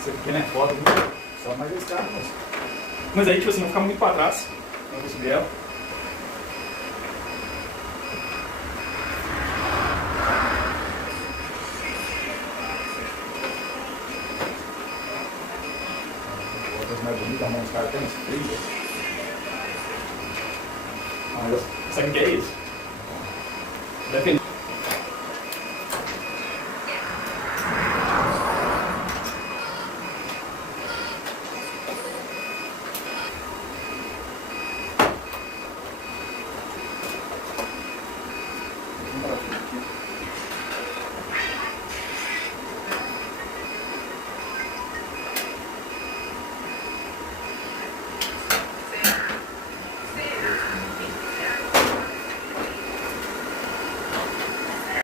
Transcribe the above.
Isso aqui é foda, viu? Só mais esse carro, moço. Mas aí, tipo assim, não ficar muito pra trás. Não vou subir ela. Outras mais bonitas, a mão dos caras tem uns frios. Sabe o que é isso? Depende.